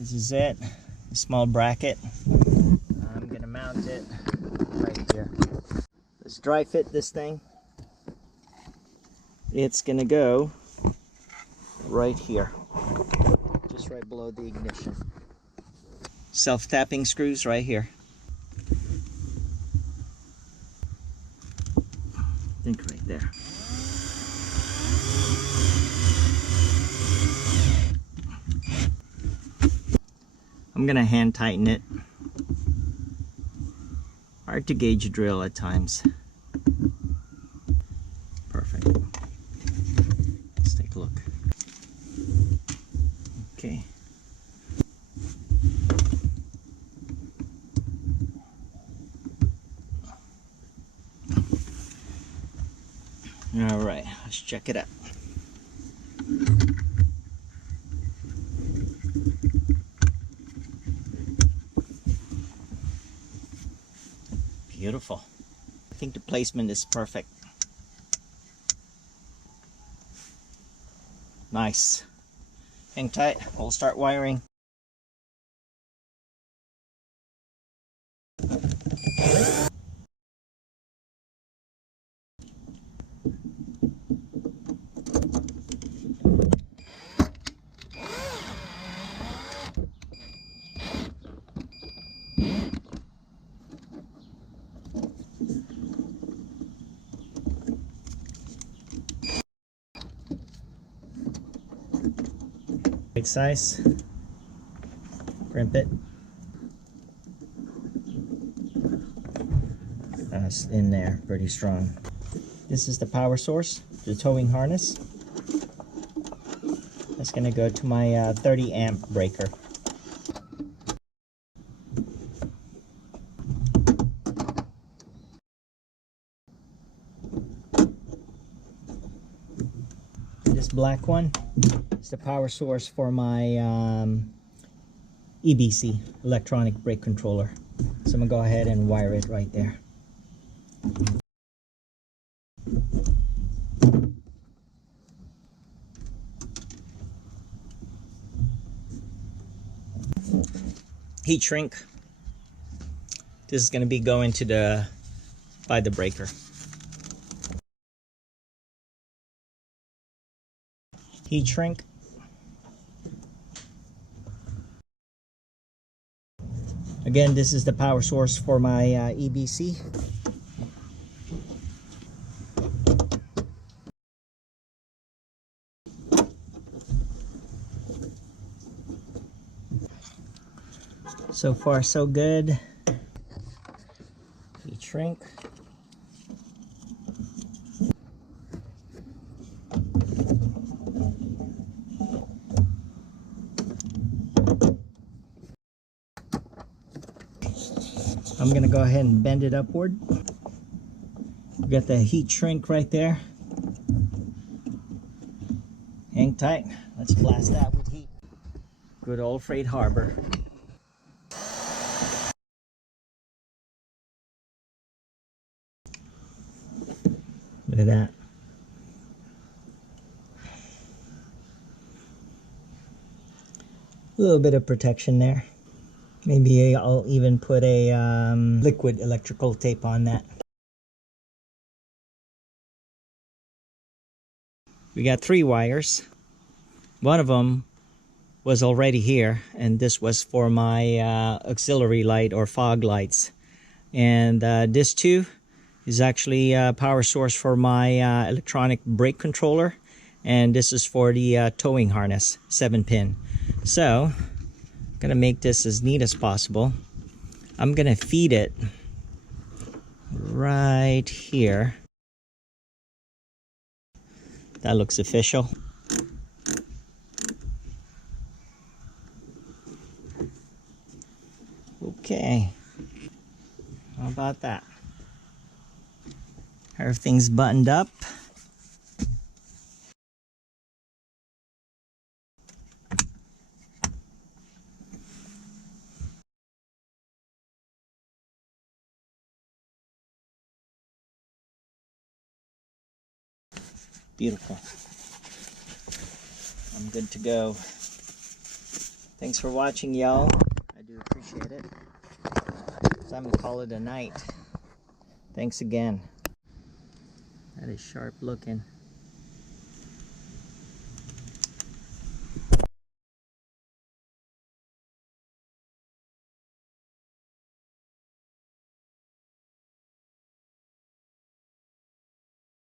This is it, a small bracket. I'm gonna mount it right here. Let's dry fit this thing. It's gonna go right here, just right below the ignition. Self-tapping screws right here. I think right there. I'm gonna hand tighten it. Hard to gauge a drill at times. Perfect. Let's take a look. Okay. All right, let's check it out. Beautiful. I think the placement is perfect. Nice. Hang tight, we'll start wiring. Big size. Crimp it. That's in there, pretty strong. This is the power source, the towing harness. That's gonna go to my 30 amp breaker. This black one is the power source for my EBC, electronic brake controller. So I'm gonna go ahead and wire it right there. Heat shrink. This is gonna be going to by the breaker. Heat shrink. Again, this is the power source for my EBC. So far, so good. Heat shrink. I'm gonna go ahead and bend it upward. We got the heat shrink right there. Hang tight. Let's blast that with heat. Good old Freight Harbor. Look at that. A little bit of protection there. Maybe I'll even put a liquid electrical tape on that. We got 3 wires. One of them was already here, and this was for my auxiliary light or fog lights. And this too is actually a power source for my electronic brake controller, and this is for the towing harness, 7-pin. So I'm gonna make this as neat as possible. I'm gonna feed it right here. That looks official. Okay, how about that? Everything's buttoned up. Beautiful. I'm good to go. Thanks for watching, y'all. I do appreciate it. So I'm gonna call it a night. Thanks again. That is sharp looking.